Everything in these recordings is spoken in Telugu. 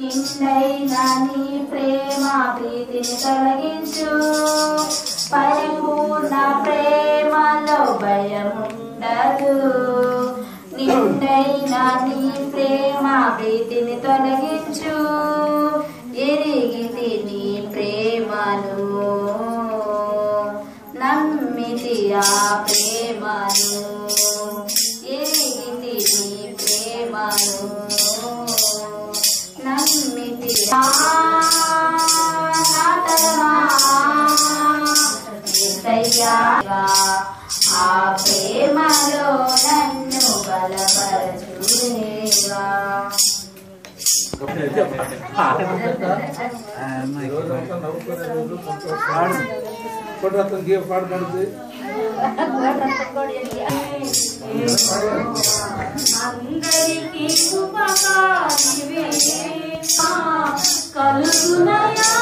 నిండైన నీ ప్రేమ ప్రీతిని తొలగించు. పరిపూర్ణ ప్రేమలో భయముండదు. నిండైన నీ ప్రేమ ప్రీతిని తొలగించు. ఎరిగితి నీ ప్రేమను, నమ్మితి ఆ ప్రేమను. ఎరిగితి నీ ప్రేమను, నమ్మితి ఆ ప్రేమలో నన్ను బలపరచుదేవా. అందరికీ ఉపకారివే కలుగునయా.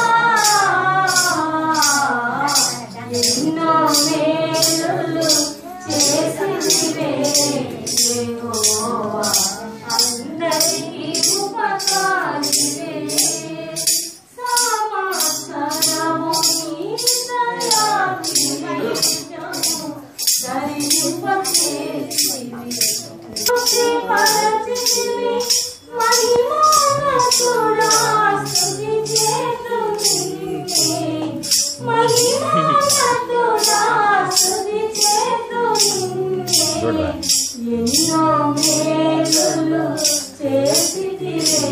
ఎన్నో మేలులు చేసివే యెహోవా. అందరికీ ఉపకారివే సమాధానము నీ దయాళుత్వము ధరింపచేసివి. పరచితివి మహిమోన్నతుడా స్తుతించెదను నిన్నే. మహిమోన్నతుడా స్తుతించెదను నిన్నే. ఎన్నో మేలులు చేసితివే.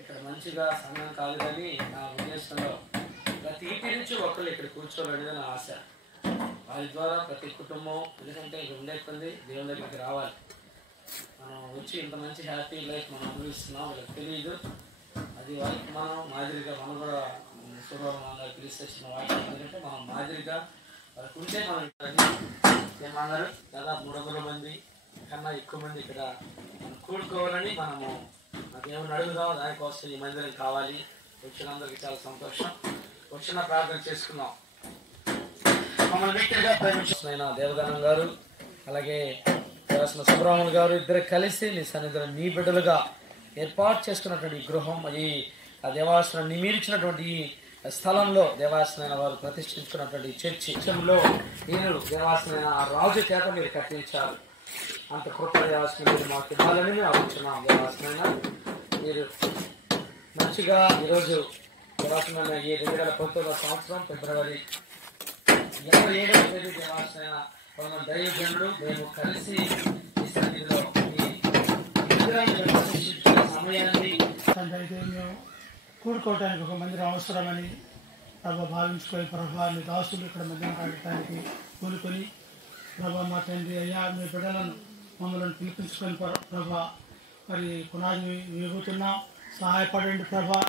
ఇక్కడ మంచిగా సమయం కాదు కానీ నా ఉద్దేశంలో ప్రతి ఇంటి నుంచి ఒకళ్ళు ఇక్కడ కూర్చోవాలనేది నా ఆశ. వారి ద్వారా ప్రతి కుటుంబం, ఎందుకంటే ఇక్కడ ఉండే కొద్ది దేవుని దగ్గరికి రావాలి. మనం వచ్చి ఇంత మంచి హ్యాపీ లైఫ్ మనం అనుభవిస్తున్నాం, వాళ్ళకి తెలియదు. అది వాళ్ళకి మనం మాదిరిగా, మనం కూడా సూర్యమంగా పిలిస్తే చిన్న వాటి ఎందుకంటే మనం మాదిరిగా వాళ్ళకు ఉంటే మనం ఏమన్నారు దాదాపు 300 మంది కన్నా ఎక్కువ మంది ఇక్కడ మనం కూడుకోవాలని మనము నాకేమన్నా అడుగుదాం. దానికోసం ఈ మందిరం కావాలి. వచ్చినందరికీ చాలా సంతోషం. వచ్చిన ప్రార్థన చేసుకున్నాం. మమ్మల్ని వ్యక్తిగా ప్రేమించిన దేవదానం గారు అలాగే దేవస్థాన సుబ్రహ్మణ్య గారు ఇద్దరు కలిసి నీ సన్నిధిలో నీ బిడ్డలుగా ఏర్పాటు చేసుకున్నటువంటి గృహం, ఈ దేవాసనం నిమిరించినటువంటి ఈ స్థలంలో దేవాసనైన వారు ప్రతిష్ఠించుకున్నటువంటి చర్చిలో నేను దేవాసనైన ఆ రాజు చేత మీరు కట్టించారు. అంత కృప దేవాసన మీరు మాకు ఇవ్వాలని మేము ఆలోచున్నాం. దేవాసనైనా మీరు మంచిగా ఈరోజు దేవాసనైన ఈ 2019వ సంవత్సరం ఫిబ్రవరి 27వ తేదీ దేవాసన దైవజనుడు మేము కలిసి ఈ సన్నిధిలో సమయాన్ని కూడుకోవటానికి ఒక మందిరం అవసరమని ప్రభా భావించుకొని ప్రభా మీ దాసులు ఇక్కడ మందిరం కట్టడానికి కూడుకొని ప్రభా మా తండ్రి అయ్యా మీ బిడ్డలను మమ్మల్ని పిలిపించుకొని ప్రభా మరి పునాది వేగుతున్నాం. సహాయపడండి ప్రభా.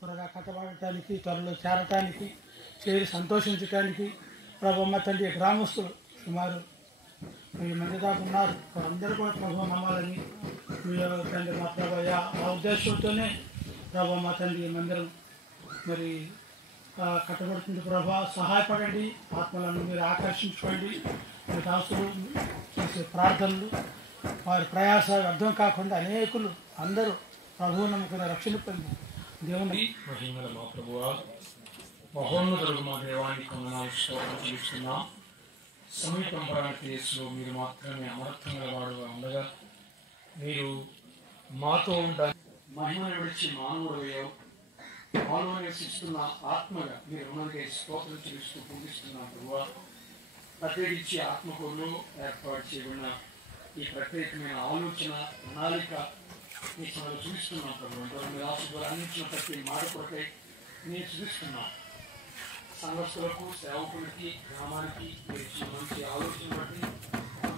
త్వరగా కట్టబడటానికి, త్వరలో చేరటానికి, చేరి సంతోషించటానికి ప్రభా మా తండ్రి గ్రామస్తులు సుమారు 1000 మంది దాకా ఉన్నారు. వారందరూ కూడా ప్రభా నమ్మాలని మీ తండ్రి మా ప్రభా ఆ ఉద్దేశంతోనే ప్రభా మా తండ్రి మందిరం మరి కట్టబడుతుంది. ప్రభా సహాయపడండి. ఆత్మలను మీరు ఆకర్షించుకోండి. మీ దాసులు చేసే ప్రార్థనలు వారి ప్రయాస అర్థం కాకుండా అనేకులు అందరూ ప్రభువు నమ్ముకున్న రక్షణ పొంది దేవుని మహిమల మా ప్రభువా, మహోన్నతుడు మా దేవానికి వందనాలు. సమీపం భారతదేశంలో మీరు మాత్రమే అమర్థంగా వాడుగా ఉండగా మీరు మాతో ఉండాలి. మహిమను విడిచి మానవుడు మాలో నివసిస్తున్న ఆత్మగా మీరు ఉన్నది స్తోత్రం చెల్లిస్తూ పూజిస్తున్న ప్రభువా, ప్రత్యేకించి ఆత్మకూరులో ఏర్పాటు చేయబడిన ఈ ప్రత్యేకమైన ఆలోచన ప్రణాళిక మీ సమయంలో చూపిస్తున్నాం ప్రభు. మీరు ఆశలు అందించిన ప్రతి మాట కొరకై నేను చూపిస్తున్నాం. సంఘస్థులకు, సేవకులకి, గ్రామానికి మీరు ఇచ్చిన మంచి ఆలోచన బట్టి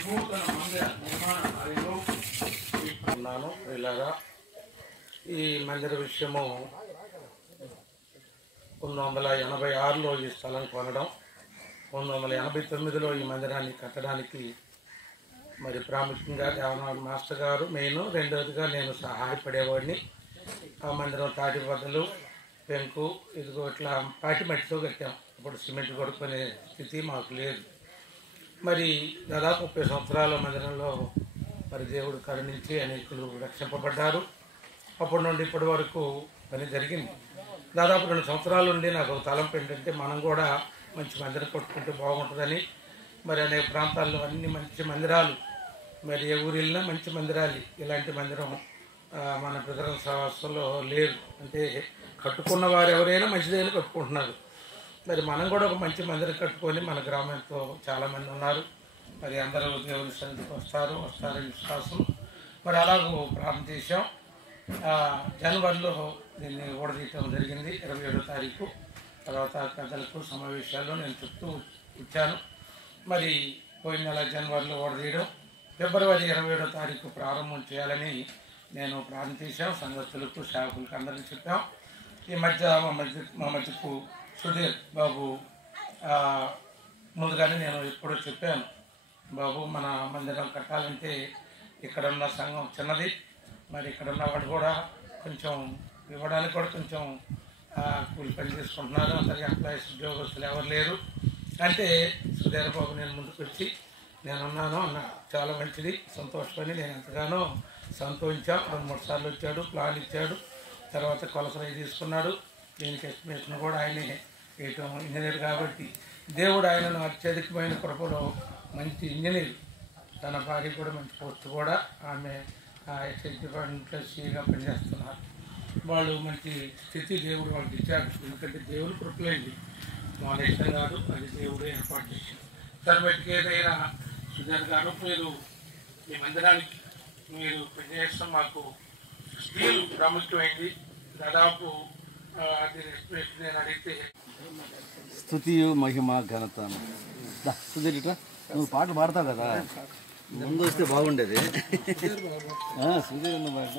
నూతన మందిర నిర్మాణ కార్యంలో ఉన్నాను. ఇలాగా ఈ మందిర విషయము 1986లో ఈ స్థలం కొనడం, 1989లో ఈ మందిరాన్ని కట్టడానికి మరి ప్రాముఖ్యంగా దేవనాథ్ మాస్టర్ గారు మెయిన్, రెండవదిగా నేను సహాయపడేవాడిని. ఆ మందిరం తాటి బద్దలు, పెంకు, ఇదిగో ఇట్లా పాటి మట్టితో కట్టాం. ఇప్పుడు సిమెంట్ కొడుకునే స్థితి మాకు లేదు. మరి దాదాపు 30 సంవత్సరాల మందిరంలో మరి దేవుడు కరుణించి అనేకులు రక్షింపబడ్డారు. అప్పటి నుండి ఇప్పటి వరకు పని జరిగింది. దాదాపు 2 సంవత్సరాల నుండి నాకు ఒక తలంపు ఏంటంటే మనం కూడా మంచి మందిరం కట్టుకుంటే బాగుంటుందని. మరి అనేక ప్రాంతాల్లో అన్ని మంచి మందిరాలు, మరి ఏ ఊరు వెళ్ళినా మంచి మందిరాలు, ఇలాంటి మందిరం మన ప్రజల సహవాసంలో లేదు. అంటే కట్టుకున్న వారు ఎవరైనా మంచిదైనా కట్టుకుంటున్నారు. మరి మనం కూడా ఒక మంచి మందిరం కట్టుకొని మన గ్రామంతో చాలామంది ఉన్నారు. మరి అందరూ దేవుని సన్నిధికి వస్తారని విశ్వాసం. మరి అలాగూ ప్రారంభం చేశాం. జనవరిలో దీన్ని ఓడదీయటం జరిగింది 27వ తారీఖు. తర్వాత పెద్దలకు సమావేశాల్లో నేను చెప్తూ ఇచ్చాను. మరి పోయిన నెల జనవరిలో ఓడదీయడం, ఫిబ్రవరి 27వ తారీఖు ప్రారంభం చేయాలని నేను ప్రారంభం చేశాం. సంఘస్థులకు సేవకులకు అందరికీ చెప్పాం. ఈ మధ్య మా మధ్యకు సుధీర్ బాబు ముందుగానే నేను ఎప్పుడో చెప్పాను, బాబు మన మందిరం కట్టాలంటే ఇక్కడ ఉన్న సంఘం చిన్నది, మరి ఇక్కడ ఉన్న వాళ్ళు కూడా కొంచెం ఇవ్వడానికి కూడా కొంచెం కూలి పని చేసుకుంటున్నారు, అందరికీ ఎంప్లాయీస్ ఉద్యోగస్తులు ఎవరు లేరు అంటే సుధీర్ బాబు నేను ముందుకు వచ్చి నేనున్నాను అన్న. చాలా మంచిది, సంతోషపడి నేను ఎంతగానో సంతోషించాను. 2-3 సార్లు వచ్చాడు, ప్లాన్ ఇచ్చాడు, తర్వాత కొలసలు తీసుకున్నాడు. దీనికి ఎస్టిమేషన్ కూడా ఆయనే వేయటం. ఇంజనీర్ కాబట్టి దేవుడు ఆయనను అత్యధికమైన కృపలో మంచి ఇంజనీర్. తన భార్య కూడా మంచి పోస్ట్ కూడా, ఆమె ఎస్ఎస్ డిపార్ట్మెంట్లో సీగా పనిచేస్తున్నారు. వాళ్ళు మంచి స్థితి దేవుడు వాళ్ళకి ఇచ్చాడు. ఎందుకంటే దేవుడు కృపలేండి, వాళ్ళ ఇష్టం కాదు, అది దేవుడే ఏర్పాటు చేశాడు. దాన్ని ఏదైనా సుధార్ గారు మీరు మీ మందిరానికి మీరు పనిచేయడం మాకు స్టీల్ ప్రాముఖ్యమైంది. దాదాపు అది ఎస్టిమేషన్ నేను అడిగితే స్తుతియు మహిమ ఘనత. సుధీర్ నువ్వు పాటలు పాడతావు కదా, ముందు వస్తే బాగుండేది. సుధీర్ ఉన్న పాట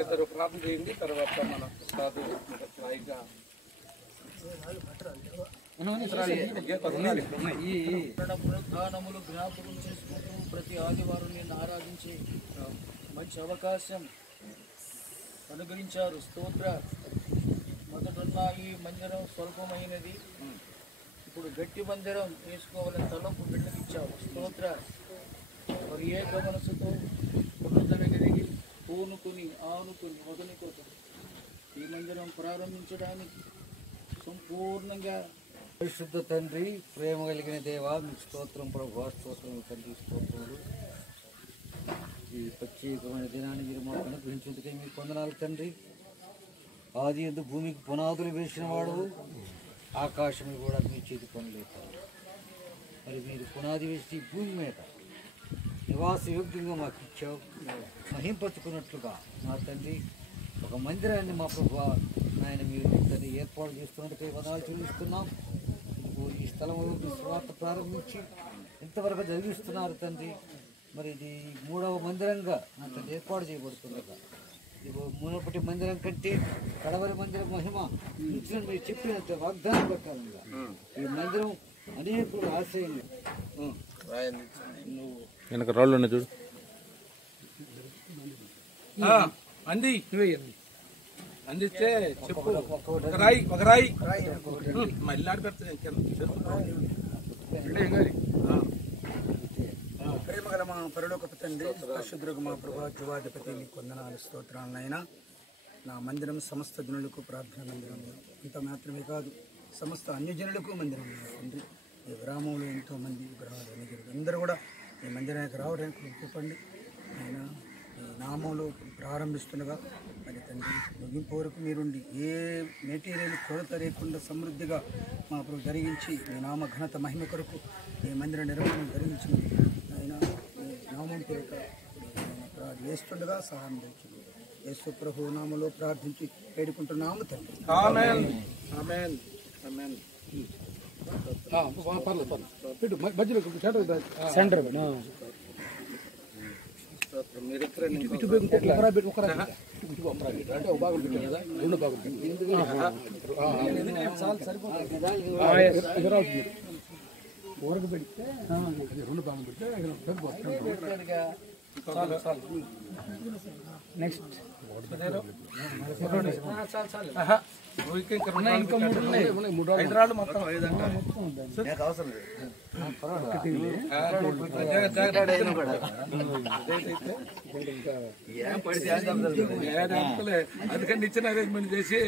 ఇద్దరు ప్రార్థన చేయండి. తర్వాత మన స్థాయిగా పునరుద్ధానములు జ్ఞాపకం చేసుకుంటూ ప్రతి ఆదివారం నిన్ను ఆరాధించే మంచి అవకాశం అనుగ్రహించారు. స్తోత్ర. మొదటున్న ఈ మందిరం స్వల్పమైనది, ఇప్పుడు గట్టి మందిరం వేసుకోవాలని తలంపు బిడ్డకిచ్చావు. స్తోత్ర. మరి ఏక మనసుతో పునరుద్ధరణ కలిగి పూనుకుని మొదలుకోసం ఈ మందిరం ప్రారంభించడానికి సంపూర్ణంగా పరిశుద్ధ తండ్రి, ప్రేమ కలిగిన దేవా, మీకు స్తోత్రం ప్రభు, స్తోత్రం తండ్రి, స్తోత్రాలు. ఈ ప్రత్యేకమైన దినాన్ని మీరు మాకు అనుగ్రహించేందుకే మీకు వందనాలు తండ్రి. ఆది యందు భూమికి పునాదులు వేసిన వాడు, ఆకాశం కూడా మీ చేతి పనులేదు. మరి మీరు పునాది వేసి భూమి మీద నివాస యోగ్యంగా మాకు ఇచ్చావు. మహింపచ్చుకున్నట్లుగా మా తండ్రి ఒక మందిరాన్ని మా ప్రభు ఆయన మీరు తండ్రి ఏర్పాటు చేస్తున్నట్టుగా వదనాలు చెల్లిస్తున్నాం. ఈ స్థలం స్వార్థ ప్రారంభించి ఇంతవరకు జరిగిస్తున్నారు తండ్రి. మరి ఇది 3వ మందిరంగా నా తండ్రి ఏర్పాటు చేయబడుతుండగా, ఇది మునుపటి మందిరం కంటే కడవరి మందిరం మహిమ ఇచ్చిన మీరు చెప్పినంత వాగ్దానం ప్రకారంగా ఈ మందిరం అనేకులు ఆశ్రయంగా వెనక రాళ్ళు ఉన్నాయి చూడు. అంది అందిస్తే చెప్పు. ఒక రాయి మళ్ళీ ఆడి పెడతాను. ప్రేమగల మా పరలోకపు తండ్రి, పరిశుద్ధులకు మా ప్రభా జీవాధిపతి, నీ వందనాలు స్తోత్రాలనైనా. నా మందిరం సమస్త జనులకు ప్రార్థన మందిరం, ఇంత మాత్రమే కాదు సమస్త అన్యజనులకు మందిరం తండ్రి. ఈ గ్రామంలో ఎంతోమంది విగ్రహాలు అన్యజనులు అందరూ కూడా ఈ మందిరానికి రావడానికి చెప్పండి. ఆయన ఈ నామంలో ప్రారంభిస్తుండగా మరి తండ్రి ముగింపు వరకు మీరుండి ఏ మెటీరియల్ కొరత లేకుండా సమృద్ధిగా మా ప్రభు జరిగించి మీ నామ ఘనత మహిమ కొరకు ఈ మందిర నిర్మాణం జరిగించిన ఆయన ఈ నామం పేరిట వేస్తుండగా సహాయం దొరికింది. యేసు ప్రభు నామలో ప్రార్థించి వేడుకుంటున్నాము తండ్రి. ఆమేన్ ఆమేన్ ఆమేన్. సెంటర్ నెక్స్ట్ హైదరాబాద్ మొత్తం అవసరం అందుకని ఇచ్చిన అరేంజ్మెంట్ చేసి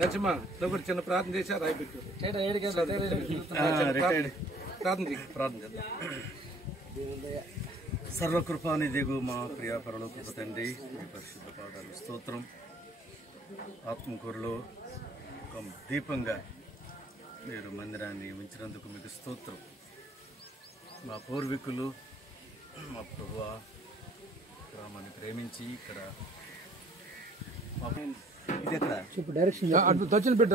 లక్ష్మ ఒకటి చిన్న ప్రార్థన చేసి రాయి పెట్టు. ప్రార్థన చేద్దాం. సర్వకృపానిధిగు మా ప్రియ పరలోకపు తండ్రి, మీ పరిశుద్ధ పాదాలు స్తోత్రం. ఆత్మకూరులో ఒక దీపంగా మీరు మందిరాన్ని ఉంచినందుకు మీకు స్తోత్రం. మా పూర్వీకులు మా ప్రభువా గ్రామాన్ని ప్రేమించి ఇక్కడ ఇది ఎక్కడ ఇప్పుడు డైరెక్షన్ దర్శనం పెట్ట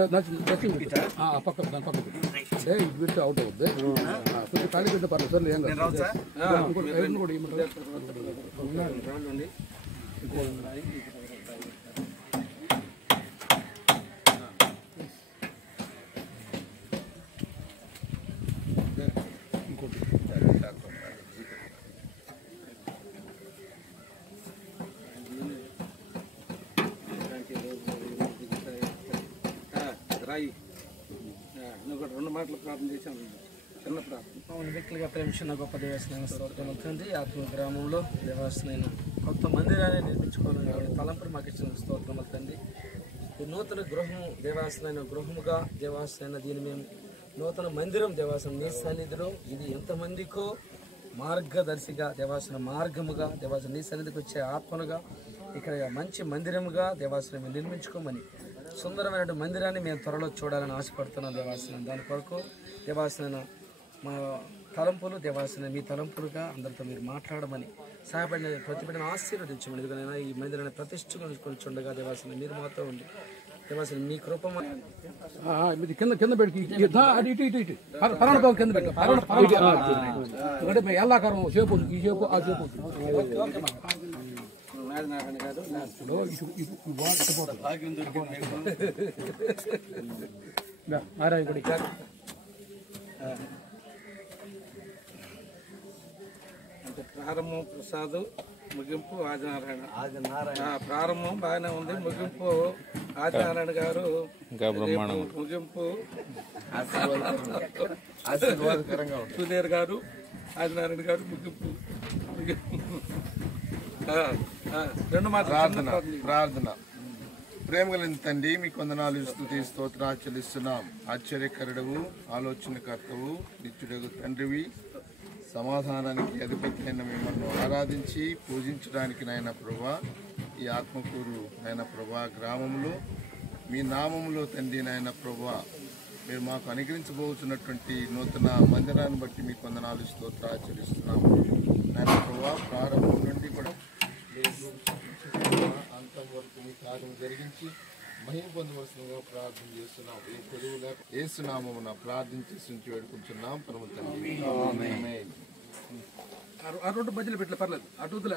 పక్క దాని పక్క అంటే ఇది పెడితే అవుట్ అవుద్ది. కొంచెం ఖాళీ పెట్టే పర్లేదు సార్. ఏం కాదు కూడా రాయి నువ్వు రెండు మాటలు ప్రార్థన చేశాను. చిన్న ప్రార్థన. మమ్మల్ని వ్యక్తులుగా ప్రేమించిన గొప్ప దేవస్థానం స్తోత్రం తండ్రి. ఆత్మ గ్రామంలో దేవస్థానం కొత్త మందిరాన్ని నిర్మించుకోవాలని తలంపులు మాకు ఇచ్చిన స్తోత్రం తండ్రి. ఈ నూతన గృహము దేవాసనైన గృహముగా దేవాసనైన దీన్ని మేము నూతన మందిరం దేవాసనం నీ సన్నిధిలో ఇది ఎంతమందికో మార్గదర్శిగా దేవాసన మార్గముగా దేవాసన నీ సన్నిధికి వచ్చే ఆత్మలుగా ఇక్కడ మంచి మందిరముగా దేవాసనం నిర్మించుకోమని సుందరమైన మందిరాన్ని మేము త్వరలో చూడాలని ఆశపడుతున్నాం దేవాసనం. దాని కొరకు దేవాసన మా తలంపులు దేవాసన మీ తలంపులుగా అందరితో మీరు మాట్లాడమని సహాయపడిన ప్రతి బిడ్డను ఆశీర్వదించమని. ఎందుకనైనా ఈ మందిరాన్ని ప్రతిష్ఠించుకొనిచుండగా దేవాసన మీరు మాతో ఉండి దేవాసన మీ కృప కింద కింద పెట్టి అది ఇటు ఇటు ఇటు పరాణ కింద పెట్టు. అంటే ఎల్లాకారం షేపు ఈ షేపు ఆ షేపు నారాయణ గారు అంటే ప్రారంభం ప్రసాద్, ముగింపు ఆదినారాయణ. ప్రారంభం బాగానే ఉంది, ముగింపు ఆదినారాయణ గారు. ముగింపు సుధీర్ గారు, ఆదినారాయణ గారు ముగింపు. రెండు మాత్రం ప్రార్థన. ప్రేమ కలిగిన తండ్రి, మీకు వందనాలు స్తుతి స్తోత్రాలు చెల్లిస్తున్నాం. ఆశ్చర్యకరుడవు, ఆలోచనకర్తవు, నిత్యుడగు తండ్రివి, సమాధానానికి అధిపతి అయిన మిమ్మల్ని ఆరాధించి పూజించడానికి నాయన ప్రభా ఈ ఆత్మకూరు నాయన ప్రభా గ్రామంలో మీ నామములో తండ్రి నాయన ప్రభా మీరు మాకు అనుగ్రహించబోతున్నటువంటి నూతన మందిరాన్ని బట్టి మీకు వందనాలు స్తోత్రాలు చెల్లిస్తున్నాం. నాయన ప్రభా ప్రారంభం నుండి కూడా అంతం వరకు మీ కార్యం జరిగించి మహిమ పొందవలసిందిగా ప్రార్థన చేస్తున్నాం. ఏ కొలువు లేక యేసునామమున ప్రార్థించి వేడుకుంటున్నాం పరమ తండ్రి. ఆమేన్. ఆ రోడ్డు మధ్యలో పెట్టలే పర్లేదు. అటుదలే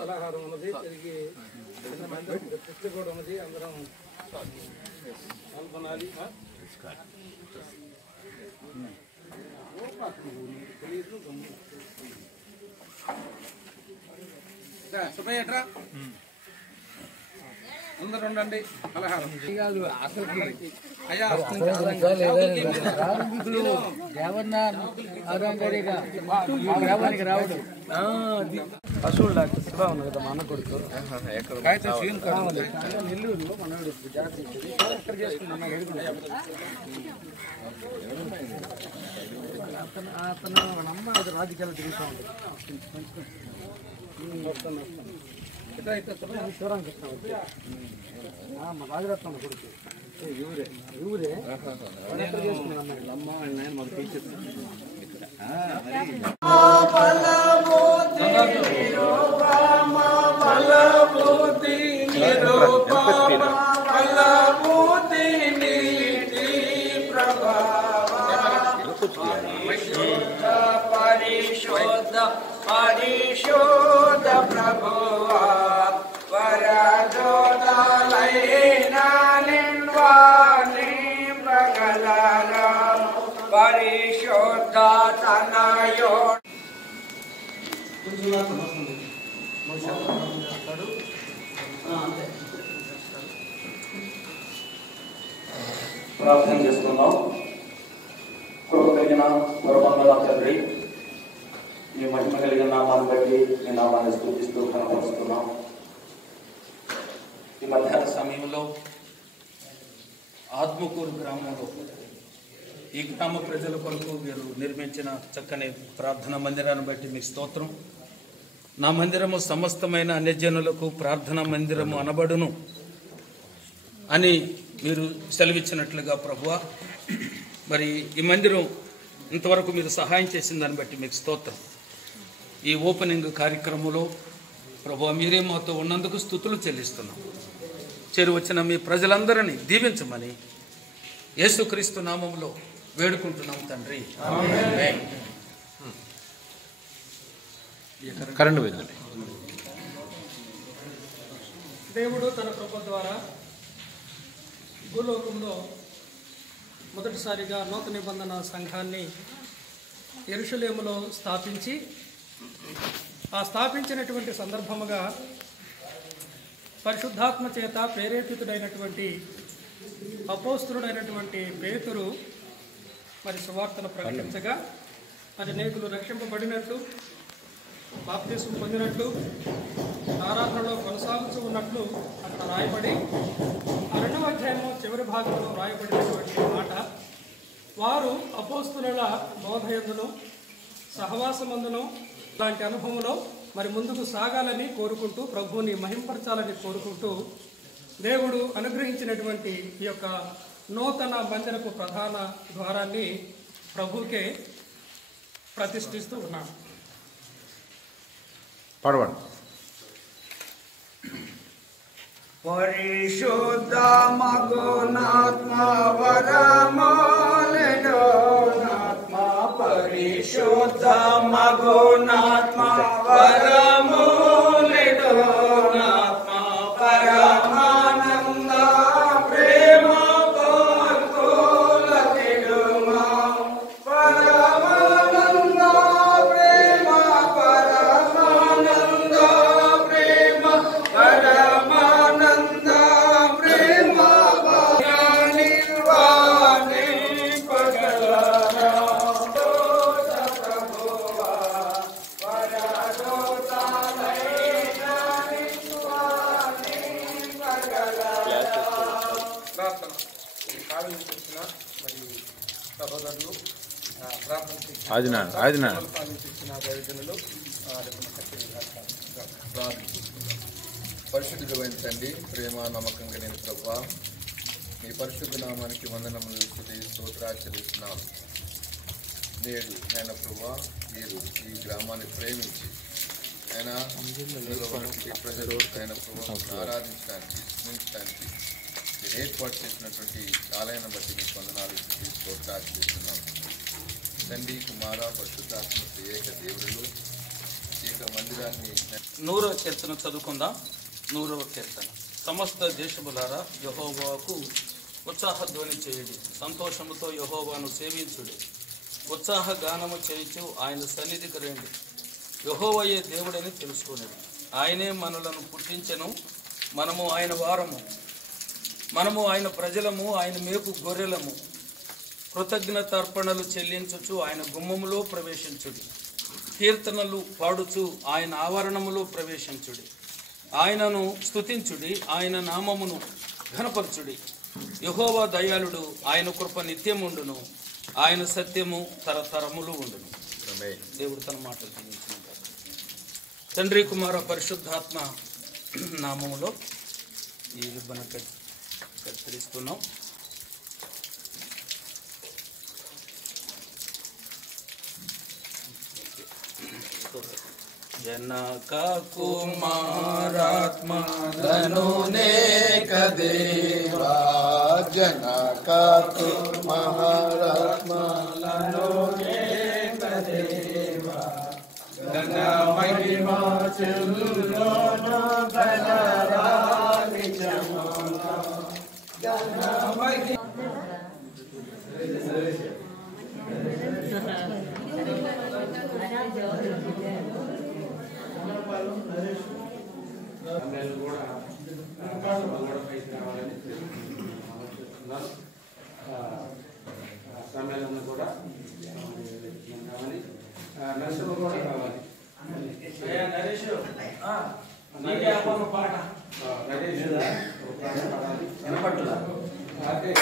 పలహారం ఉన్నది, తిరిగి కూడా ఉన్నది, అందరం పాల్గొనాలి. సుబ్బయ్య ఎట్రా అందరూ ఉండండి పలహారం పశువులు డాక్టర్ శివ ఉంది కదా మా అన్న కొడుకు నెల్లూరులో మనోడు ఎక్కడ చేసుకున్నా అతను అమ్మ అది రాజకీయాలు తిరుగుతూ ఉంటుంది శివరామకృష్ణ మా రాజరత్నం కొడుకు ఊరే ఎక్కడ చేసుకున్నాను అమ్మాయి అమ్మ నేను మాకు టీచర్ పరిశోధ ప్రభువా వరదోదలైనా నిన్వాని ప్రగలరా పరిశోధ తనయో ప్రార్థన చేస్తున్నాం. కృప కలిగిన పరమాత్మ తండ్రి, మీ మహిమ కలిగిన నామాన్ని బట్టి మీ నామాన్ని స్తుతిస్తూ కనపరుస్తున్నాం. ఈ మధ్యాహ్న సమయంలో ఆత్మకూరు గ్రామంలో ఈ గ్రామ ప్రజల కొరకు మీరు నిర్మించిన చక్కని ప్రార్థనా మందిరాన్ని బట్టి మీ స్తోత్రం. నా మందిరము సమస్తమైన అన్యజనులకు ప్రార్థనా మందిరము అనబడును అని మీరు సెలవిచ్చినట్లుగా ప్రభువా, మరి ఈ మందిరం ఇంతవరకు మీరు సహాయం చేసిన దాన్ని బట్టి మీకు స్తోత్రం. ఈ ఓపెనింగ్ కార్యక్రమంలో ప్రభువా మీరే మాతో ఉన్నందుకు స్తుతులు చెల్లిస్తున్నాం. చేరి వచ్చిన మీ ప్రజలందరినీ దీవించమని యేసుక్రీస్తు నామములో వేడుకుంటున్నాం తండ్రి. ఆమేన్. కరెంట్ పోయిందండి. దేవుడు తన కృప ద్వారా భూలోకంలో మొదటిసారిగా నూతన నిబంధన సంఘాన్ని యెరూషలేములో స్థాపించి ఆ స్థాపించినటువంటి సందర్భముగా పరిశుద్ధాత్మ చేత ప్రేరేపితుడైనటువంటి అపోస్తులుడైనటువంటి పేతురు మరి సువార్తను ప్రకటించగా మరి అనేకులు రక్షింపబడినట్లు, బాప్తిసం పొందినట్లు, ఆరాధనలో కొనసాగుతూ ఉన్నట్లు అక్కడ రాయబడి ఆ 2వ అధ్యాయము చివరి భాగంలో రాయబడినటువంటి మాట, వారు అపోస్తుల బోధయందును సహవాసమందును లాంటి అనుభవంలో మరి ముందుకు సాగాలని కోరుకుంటూ, ప్రభువుని మహింపరచాలని కోరుకుంటూ దేవుడు అనుగ్రహించినటువంటి ఈ యొక్క నూతన మందిరపు ప్రధాన ద్వారాన్ని ప్రభువుకే ప్రతిష్ఠిస్తూ ఉన్నాడు. పడవండి. పరిశుద్ధ మగునాత్మ వరమాలెనో నాత్మ పరిశుద్ధ మగునాత్మ వరమూలెనో నాత్మ పరమానంద ప్రేమ కోల్కోలకెడుమా పరమానంద ప్రేమ పరమానంద ప్రేమ పరమానంద ప్రేమ నిర్వాణి పగలరా దోష ప్రభువా వరదోషాలైనా నిర్వాణి పగలరా. ప్రార్థన కాలం ఇచ్చిన మరి సహోదరులు ప్రార్థన ఇచ్చిన దైవజనులు పరిశుద్ధుడైన తండ్రి, ప్రేమ నమ్మకం కలిగిన ప్రభువా, మీ పరిశుద్ధ నామానికి వందనములు స్తుతి స్తోత్రాలు చెల్లిస్తున్నాం. నేడు ఆయన ప్రభువా, మీరు ఈ గ్రామాన్ని ప్రేమించి ఆయన ప్రజలు ఆయన ప్రభువాన్ని ఆరాధించడానికి స్మరించడానికి మీరు ఏర్పాటు చేసినటువంటి ఆలయాన్ని బట్టి మీకు వందనాలు స్తుతి స్తోత్రాలు చెల్లిస్తున్నాం. తండ్రి, కుమార పరిశుద్ధాత్మ ఏక దేవుడులు ఈ యొక్క మందిరాన్ని 100వ కీర్తన చదువుకుందాం. 100వ కీర్తన. సమస్త దేశములారా యెహోవాకు ఉత్సాహధ్వని చేయుడి, సంతోషముతో యెహోవాను సేవించుడి, ఉత్సాహ గానము చేయించు ఆయన సన్నిధికి రండి. యెహోవాయే దేవుడని తెలుసుకునేది, ఆయనే మనలను పుట్టించెను, మనము ఆయన వారము, మనము ఆయన ప్రజలము, ఆయన మేపు గొర్రెలము. కృతజ్ఞతార్పణలు చెల్లించుచు ఆయన గుమ్మములో ప్రవేశించుడి. కీర్తనలు పాడుచు ఆయన ఆవరణములో ప్రవేశించుడి. ఆయనను స్తుతించుడి, ఆయన నామమును ఘనపరచుడి. యెహోవా దయాళుడు, ఆయన కృప నిత్యముండును, ఆయన సత్యము తరతరములు ఉండును. దేవుడు తన మాటలు దీవించును. తండ్రి, కుమార, పరిశుద్ధాత్మ నామములో ఈ రిబ్బను కత్తిరిస్తున్నాం. जनक कुमारात्मा ధనునేక దేవా జనక కుమారాత్మా ధనునేక దేవా ఘన మహిమా చెల్లులోను ఘనరాని జమున ఘన మహిమా సమ్మేళనం కూడా కావాలి, నర్సులు కూడా కావాలి. నరేష్ పాట నరేష్ వినపట్ల అదే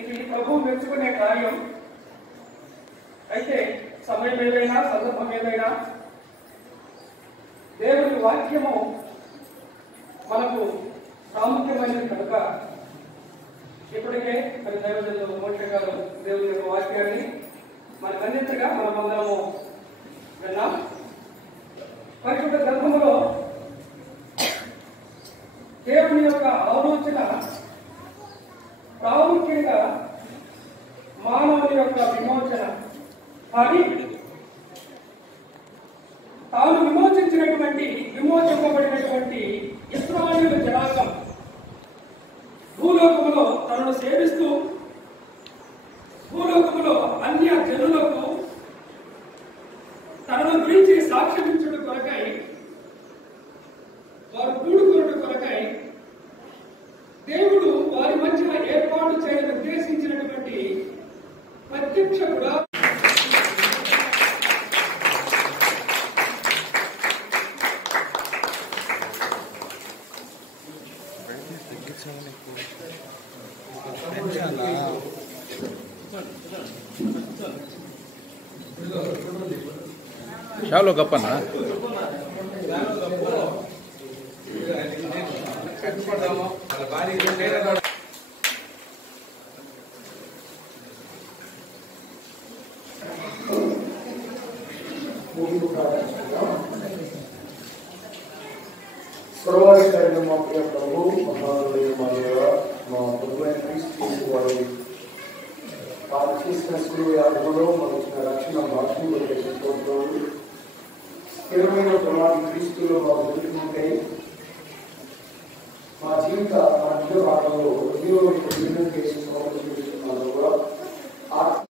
ఇది ప్రభువు మెచ్చుకునే కార్యం. అయితే సమయం ఏదైనా, సందర్భం ఏదైనా దేవుని వాక్యము మనకు ప్రాముఖ్యమైనది కనుక ఇప్పటికే మరి దైవజనులు మోషే గారు దేవుని యొక్క వాక్యాన్ని మనకు అందించగా మనమందరము విన్నాం. పరిశుద్ధ గ్రంథములో దేవుని యొక్క ఆలోచన ప్రాముఖ్యంగా మానవుని యొక్క విమోచన. కానీ తాను విమోచింపబడినటువంటి ఇశ్రాయేలు జనాంగం భూలోకములో తనను సేవిస్తూ భూలోకములో అన్య జనులకు తనను గురించి సాక్ష్యమించుడు కొరకై, వారు కూడుకున్నటు కొరకై దేవుడు వారి మధ్యన ఏర్పాటు చేయడం ఉద్దేశించినటువంటి ప్రత్యక్ష కూడా షాలో గప్పన్నా సర్వాధికారి మా ప్రియ ప్రభు, మహానుడైన మా దేవ, మా ప్రభువైన క్రీస్తు వారి తాను చేసిన శిలువ యాగంలో మనకు ఇచ్చిన రక్షణ భాషను గురించి స్థిరమైన పునాది క్రీస్తులో మాకు దొరికినట్టే మా జీవిత మధ్య భాగంలో 10వ విభజన చేసి